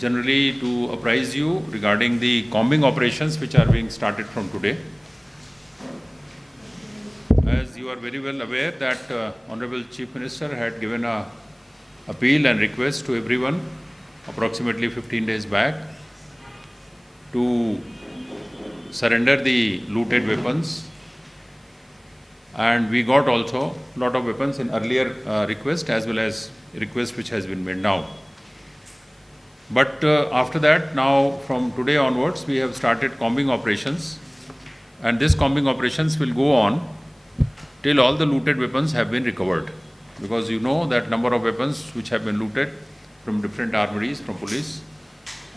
generally to apprise you regarding the combing operations which are being started from today. As you are very well aware that Honorable Chief Minister had given a appeal and request to everyone approximately 15 days back to surrender the looted weapons, and we got also a lot of weapons in earlier request as well as request which has been made now. But after that, now from today onwards, we have started combing operations, and this combing operations will go on till all the looted weapons have been recovered. Because you know that number of weapons which have been looted from different armories, from police,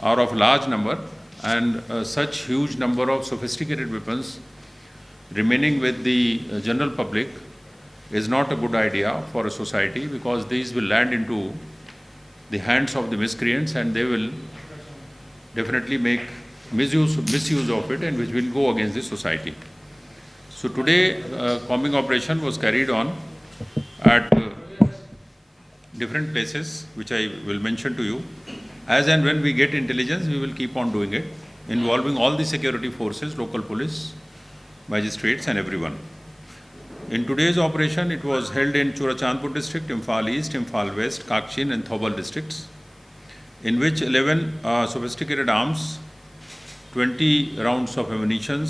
are of large number, and such huge number of sophisticated weapons remaining with the general public is not a good idea for a society, because these will land into the hands of the miscreants and they will definitely make misuse of it, and which will go against the society. So today combing operation was carried on at different places which I will mention to you. As and when we get intelligence, we will keep on doing it, involving all the security forces, local police, magistrates and everyone. In today's operation, it was held in Churachandpur district, Imphal East, Imphal West, Kakshin and Thoubal districts, in which 11 sophisticated arms, 20 rounds of ammunition,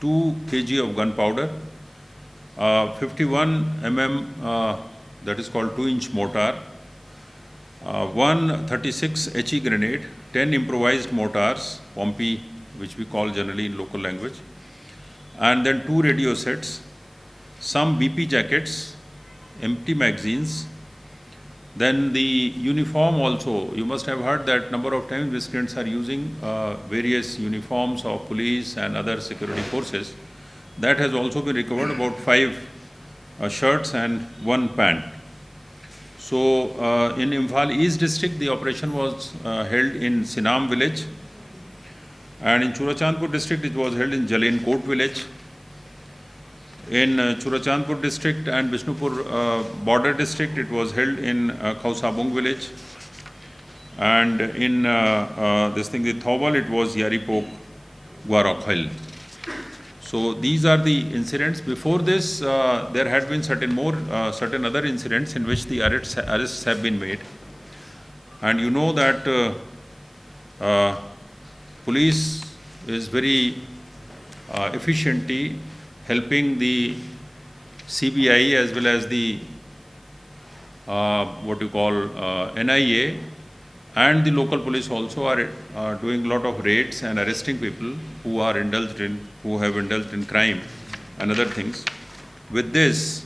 2 kg of gunpowder, 51 mm that is called 2-inch mortar, 136 HE grenade, 10 improvised mortars, Pompey, which we call generally in local language, and then 2 radio sets, some BP jackets, empty magazines. Then the uniform also, you must have heard that number of times miscreants are using various uniforms of police and other security forces. That has also been recovered, about 5 shirts and 1 pant. So in Imphal East district, the operation was held in Sinam village, and in Churachandpur district it was held in Jalain Court village. In Churachandpur district and Bishnupur border district, it was held in Khausabung village, and in the Thoubal, it was Yaripok Guarakhil. So these are the incidents. Before this, there had been certain other incidents in which the arrests have been made, and you know that police is very efficiently helping the CBI as well as the NIA, and the local police also are doing a lot of raids and arresting people who have indulged in crime and other things. With this,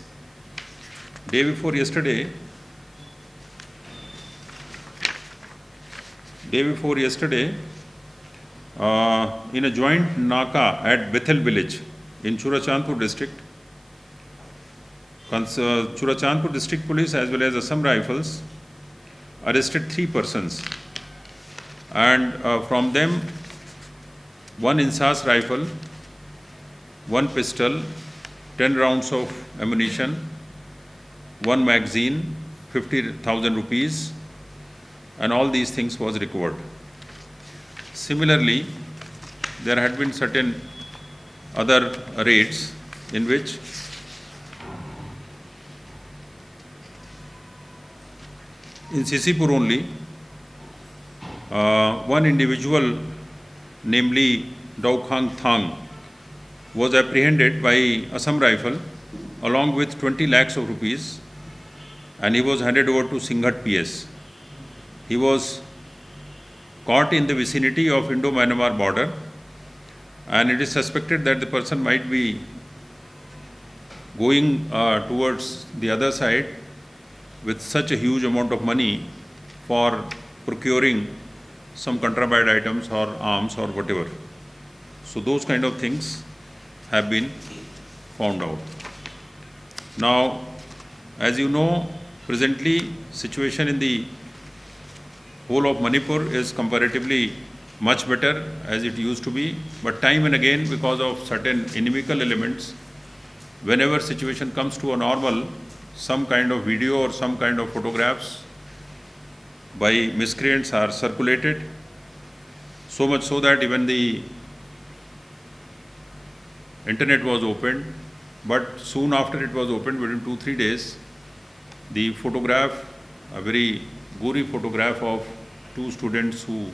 day before yesterday, in a joint Naka at Bethel village in Churachandpur district, Churachandpur district police as well as Assam Rifles arrested 3 persons, and from them 1 Insas rifle, 1 pistol, 10 rounds of ammunition, 1 magazine, 50,000 rupees, and all these things was recovered. Similarly, there had been certain other raids in which in Sisipur only, 1 individual, namely Daukhang Thang, was apprehended by Assam Rifle along with 20 lakhs of rupees, and he was handed over to Singhat PS. He was caught in the vicinity of Indo-Myanmar border, and it is suspected that the person might be going towards the other side with such a huge amount of money for procuring some contraband items or arms or whatever. So those kind of things have been found out. Now, as you know, presently situation in the whole of Manipur is comparatively much better as it used to be, but time and again, because of certain inimical elements, whenever situation comes to a normal, some kind of video or some kind of photographs by miscreants are circulated, So much so that even the internet was opened, but soon after it was opened, within 2-3 days, the photograph, a very gory photograph of 2 students who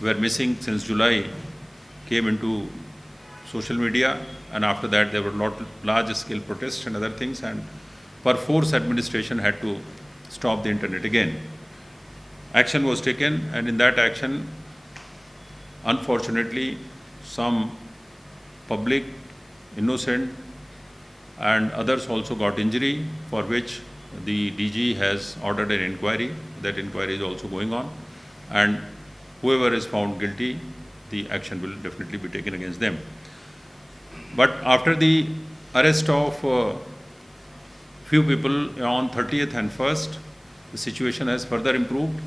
were missing since July, came into social media, and after that there were large scale protests and other things, and perforce administration had to stop the internet again. Action was taken, and in that action, unfortunately, some public, innocent, and others also got injury, for which the DG has ordered an inquiry. That inquiry is also going on, and whoever is found guilty, the action will definitely be taken against them. But after the arrest of few people on 30th and 1st, the situation has further improved,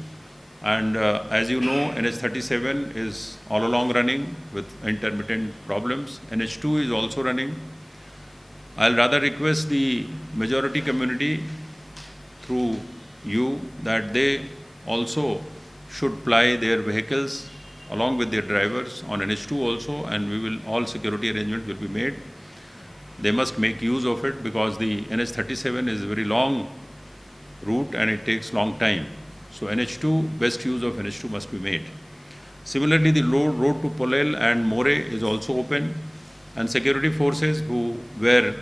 and as you know, NH37 is all along running with intermittent problems. NH2 is also running. I'll rather request the majority community through you that they also should ply their vehicles along with their drivers on NH2 also, and all security arrangements will be made. They must make use of it, because the NH37 is a very long route and it takes long time. So NH2, best use of NH2 must be made. Similarly, the road to Polel and More is also open, and security forces who were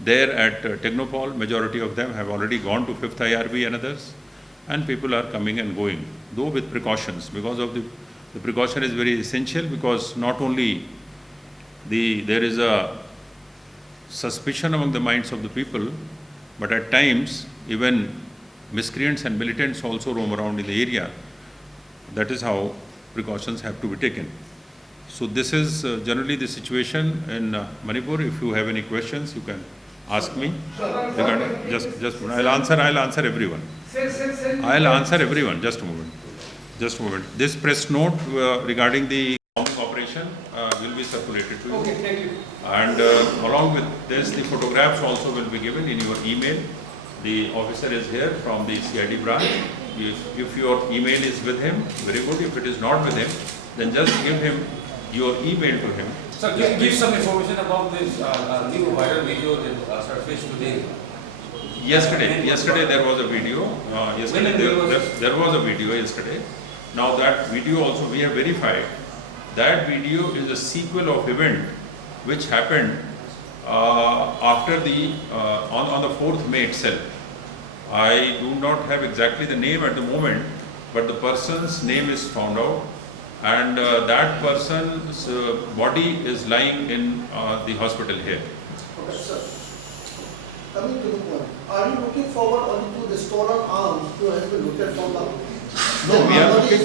there at Technopol, majority of them have already gone to 5th IRB and others, and people are coming and going, though with precautions, because of the precaution is very essential, because not only there is a suspicion among the minds of the people, but at times even miscreants and militants also roam around in the area. That is how precautions have to be taken. So this is generally the situation in Manipur. If you have any questions, you can ask me. Regarding, just I'll answer everyone. I'll answer everyone. Just a moment. This press note regarding the bombing operation will be circulated to you. Okay, thank you. And along with this, the photographs also will be given in your email. The officer is here from the CID branch. If your email is with him, very good. If it is not with him, then just give him your email to him. Sir, can you give some information about this new viral video that surfaced today? Yesterday there was a video. There was a video yesterday. Now that video also we have verified. That video is a sequel of event which happened after the on the 4th May itself. I do not have exactly the name at the moment, but the person's name is found out, and that person's body is lying in the hospital here. Okay, sir. Coming to the point, are you looking forward only to the stolen arms who has been looted from the? No, we are looking.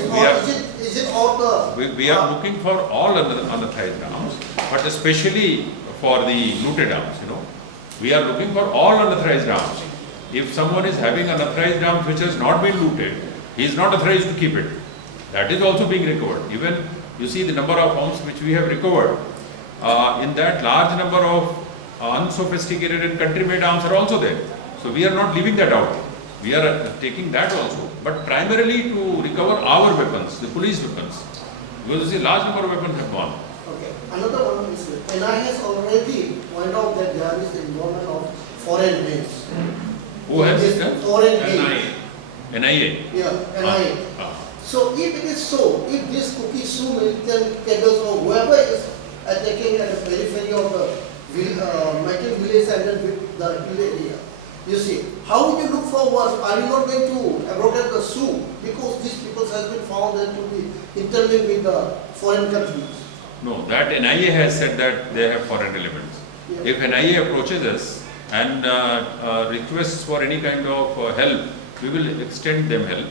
Is it all the? We are looking for all unauthorized arms, but especially for the looted arms. We are looking for all unauthorized arms. If someone is having unauthorized arms which has not been looted, he is not authorized to keep it. That is also being recovered. Even you see the number of arms which we have recovered. In that, large number of unsophisticated and country-made arms are also there. So we are not leaving that out. We are taking that also, but primarily to recover our weapons, the police weapons. Because you see, large number of weapons have gone. Okay. Another one is NI has already pointed out that there is the involvement of foreign names. Who has done? Foreign names. NIA. Yeah, NIA. So if it is so, if this cookie Sioux militant cadres or whoever is attacking at the periphery of the Michael village and then with the area, you see, how would you look forward? Are you not going to abrogate the Sioux because these people has been found that to be interlinked with the foreign countries? No, that NIA has said that they have foreign elements. Yeah. If NIA approaches us and requests for any kind of help, we will extend them help.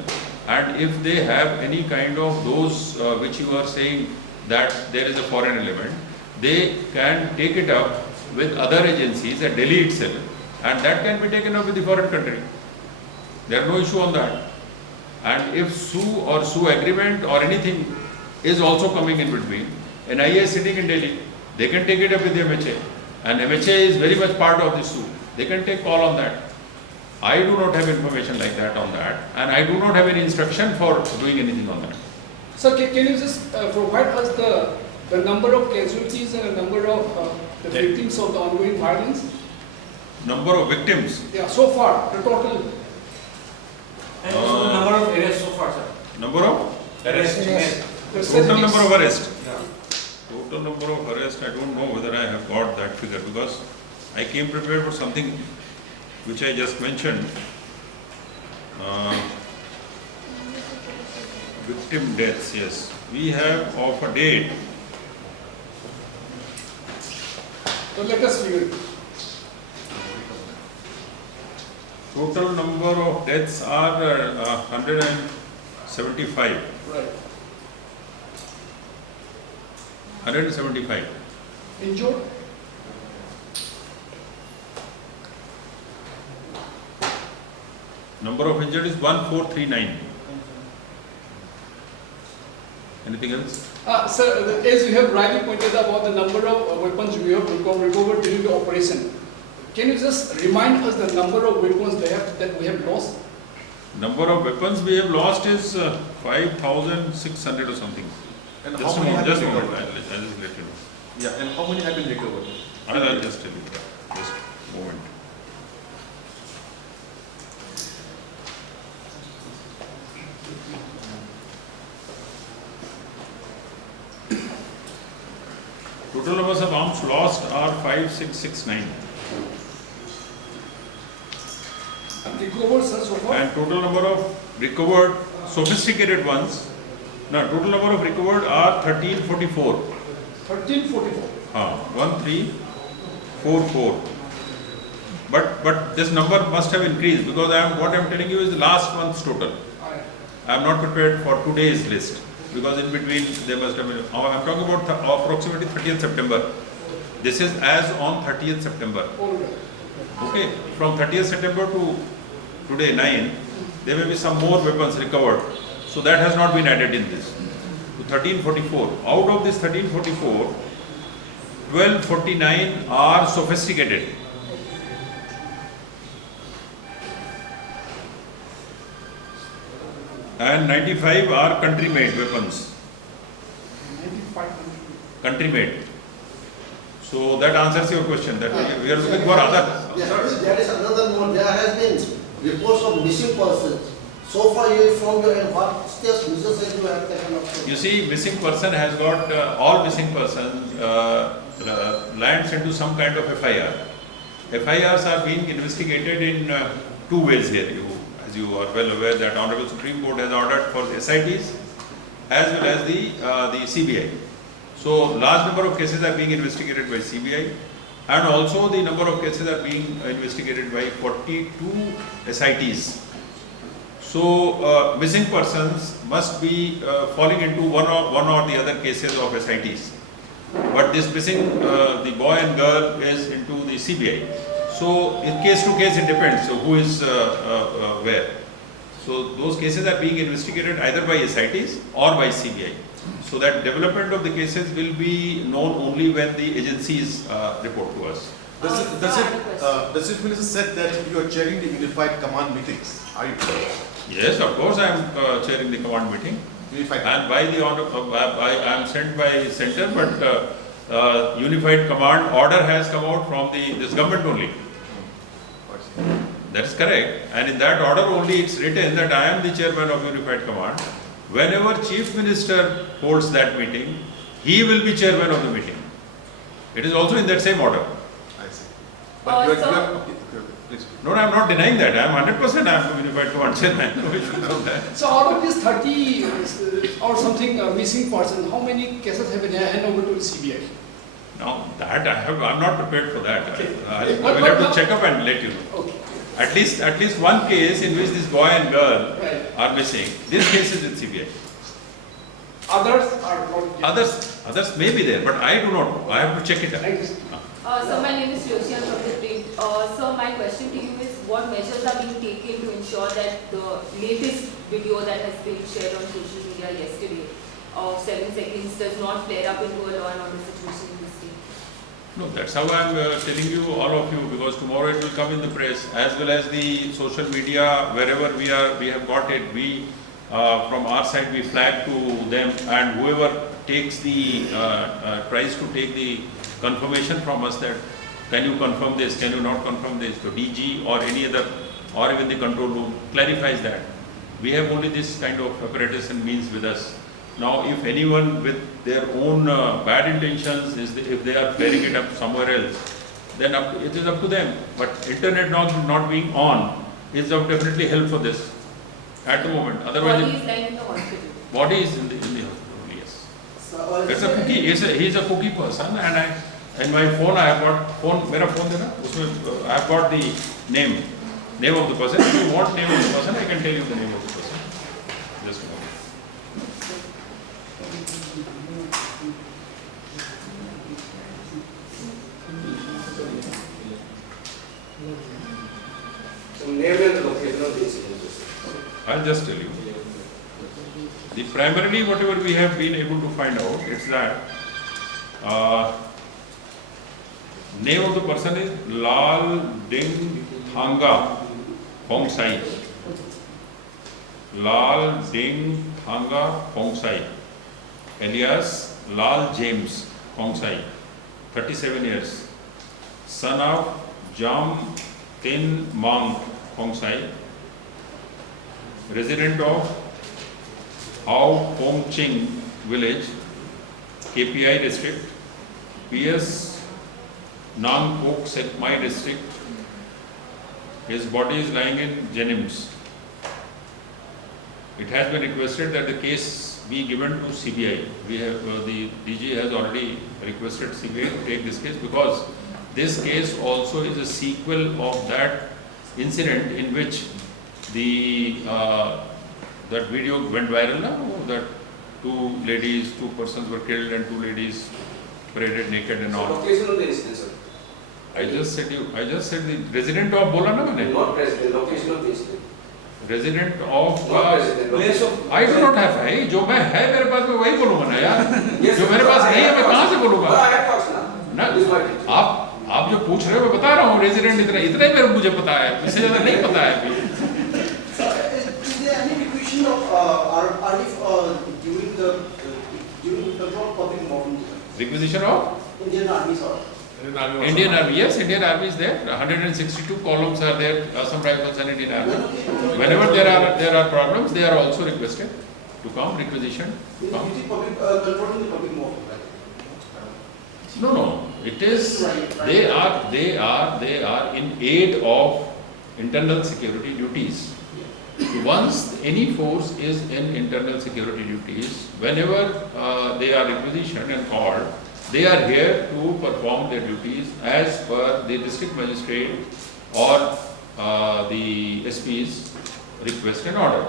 And if they have any kind of those which you are saying that there is a foreign element, they can take it up with other agencies at Delhi itself, and that can be taken up with the foreign country. There is no issue on that. And if Sioux or Sioux agreement or anything is also coming in between, NIA is sitting in Delhi, they can take it up with the MHA, and MHA is very much part of the Sioux. They can take call on that. I do not have information like that on that, and I do not have any instruction for doing anything on that. So can you just provide us the number of casualties and the number of the victims of the ongoing violence? Number of victims. Yeah, so far, the total. And also the number of arrests so far, sir. Number of? Arrests. The Total number of arrests. Yeah. Total number of arrests, I don't know whether I have got that figure because I came prepared for something which I just mentioned. Victim deaths, yes. We have of a date. So let us figure. Total number of deaths are 175. Right. 175. Injured? Number of injured is 1439. Anything else? Sir, as you have rightly pointed about the number of weapons we have recovered during the operation, can you just remind us the number of weapons that we have lost? Number of weapons we have lost is 5,600 or something. And Just how a many moment, have just a been moment. recovered? I'll just let you know. Yeah, and how many have been recovered? I'll just tell you. Just a moment. Total numbers of arms lost are 5669. Recovered, sir, so far? And total number of recovered sophisticated ones, no, total number of recovered are 1344. 1344. 1344. But this number must have increased because what I am telling you is the last month's total. I am not prepared for today's list because in between there must have been. I am talking about approximately 30th September. This is as on 30th September. All right. Okay, from 30th September to today 9, there may be some more weapons recovered. So that has not been added in this. To 1344. Out of this 1344, 1249 are sophisticated. And 95 are country-made weapons. 9500. Country-made. So that answers your question. That we are looking for other. Yeah, there is another more. There has been reports of missing persons. So far, you informed you and what steps measures you have taken up? You see, missing person has got all missing persons lands into some kind of FIR. FIRs are being investigated in two ways here. As you are well aware, that Honorable Supreme Court has ordered for the SITs as well as the CBI. So, large number of cases are being investigated by CBI, and also the number of cases are being investigated by 42 SITs. So, missing persons must be falling into one or the other cases of SITs. But this missing, the boy and girl is into the CBI. So, in case to case it depends who is where. So, those cases are being investigated either by SITs or by CBI. So that development of the cases will be known only when the agencies report to us. Does it mean said that you are chairing the unified command meetings? Are you? Yes, of course I am chairing the command meeting. Unified. And by the order, I am sent by center, but unified command order has come out from this government only. That is correct. And in that order only it's written that I am the chairman of unified command. Whenever Chief Minister holds that meeting, he will be chairman of the meeting. It is also in that same order. I see. But you are okay, please. No, I am not denying that. I am 100% I am unified command chairman. No issue about that. So out of these 30 or something missing persons, how many cases have been handed over to the CBI? Now that I am not prepared for that. Okay. I will have to check up and let you know. Okay. At least one case in which this boy and girl Right. are missing. This case is with CBI. Others are not yet. Others may be there, but I do not know. I have to check it out. Thank you. So my name is Yoshi from the print. So my question to you is, what measures are being taken to ensure that the latest video that has been shared on social media yesterday of 7 seconds does not flare up into a law and order situation in the state? No, that's how I am telling you, all of you, because tomorrow it will come in the press as well as the social media, wherever we have got it. We from our side we flag to them, and whoever takes the, tries to take the confirmation from us that can you confirm this, can you not confirm this, so DG or any other, or even the control room clarifies that. We have only this kind of apparatus and means with us. Now if anyone with their own bad intentions, if they are flaring it up somewhere else, then it is up to them. But internet not being on is of definitely help for this at the moment. Otherwise, Body is lying in the hospital. body is in the hospital, yes. So, It's a cookie. He's a cookie person, and in my phone I have got phone. मेरा phone देना उसमें I have got the name of the person. If you want name of the person, I can tell you the name of the person. Just a moment. So name and location of the incident. I'll just tell you. The primarily whatever we have been able to find out, it's that name of the person is Lal Ding Hanga Hongsai. Lal Ding Hanga Hongsai, alias Lal James Hongsai, 37 years, son of Jam Tin Mang Hongsai, resident of Hao Hong Ching village, KPI district, PS Nang Kok Sekmai district. His body is lying in Jenims. It has been requested that the case be given to CBI. We have the DG has already requested CBI to take this case, because this case also is a sequel of that incident in which the that video went viral now, that two persons were killed and two ladies paraded naked and all. Location of the incident, sir. I just said the resident of बोला ना मैंने. Not president, location of the incident. Resident of Not president, place of. I do not have भाई, जो मैं है मेरे पास मैं वही बोलूँगा ना यार. Yes, जो मेरे पास नहीं है मैं कहाँ से बोलूँगा? I have talks ना now. This is my teaching. आप जो पूछ रहे हो मैं बता रहा हूँ, रेजिडेंट इतना ही मेरे मुझे पता है, इससे ज़्यादा नहीं पता है अभी. is there any requisition of during the control of public movement? Requisition of Indian Army, sir. Indian Army, yes, Indian Army is there. 162 columns are there, some rifles and Indian Army. Whenever there are problems, they are also requested to come, requisition to come. Controlling the public movement, right? No, it is, they are in aid of internal security duties. Once any force is in internal security duties, whenever they are requisitioned and called, they are here to perform their duties as per the district magistrate or the SP's request and order.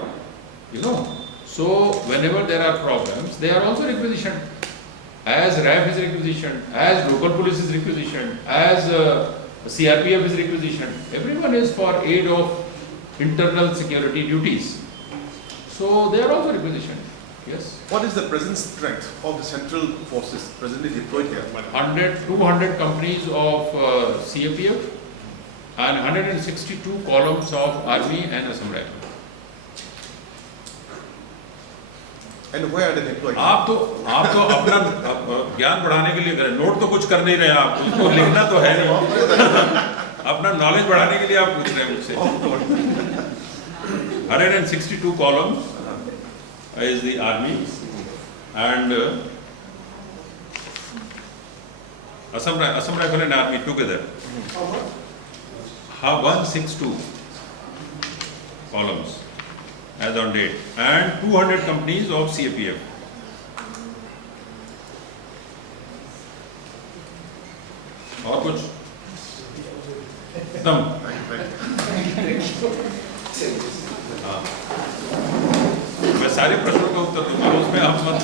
You know, so whenever there are problems, they are also requisitioned. As RAF is requisitioned, as local police is requisitioned, as CRPF is requisitioned, everyone is for aid of internal security duties. So they are also requisitioned. Yes. What is the present strength of the central forces presently deployed here? 200 companies of CRPF and 162 columns of Army and Assam Rifle. And where are they deployed? आप तो अपना ज्ञान बढ़ाने के लिए करें, note तो कुछ कर नहीं रहे आप, उसको लिखना तो है नहीं, अपना नॉलेज बढ़ाने के लिए आप पूछ रहे हैं मुझसे. 162 columns is the army, and Assam Rifle and Army together. 162 columns as on date, and 200 companies of CAPF. और कुछ? खत्म. मैं सारे प्रश्नों का उत्तर दूंगा, उसमें आप मत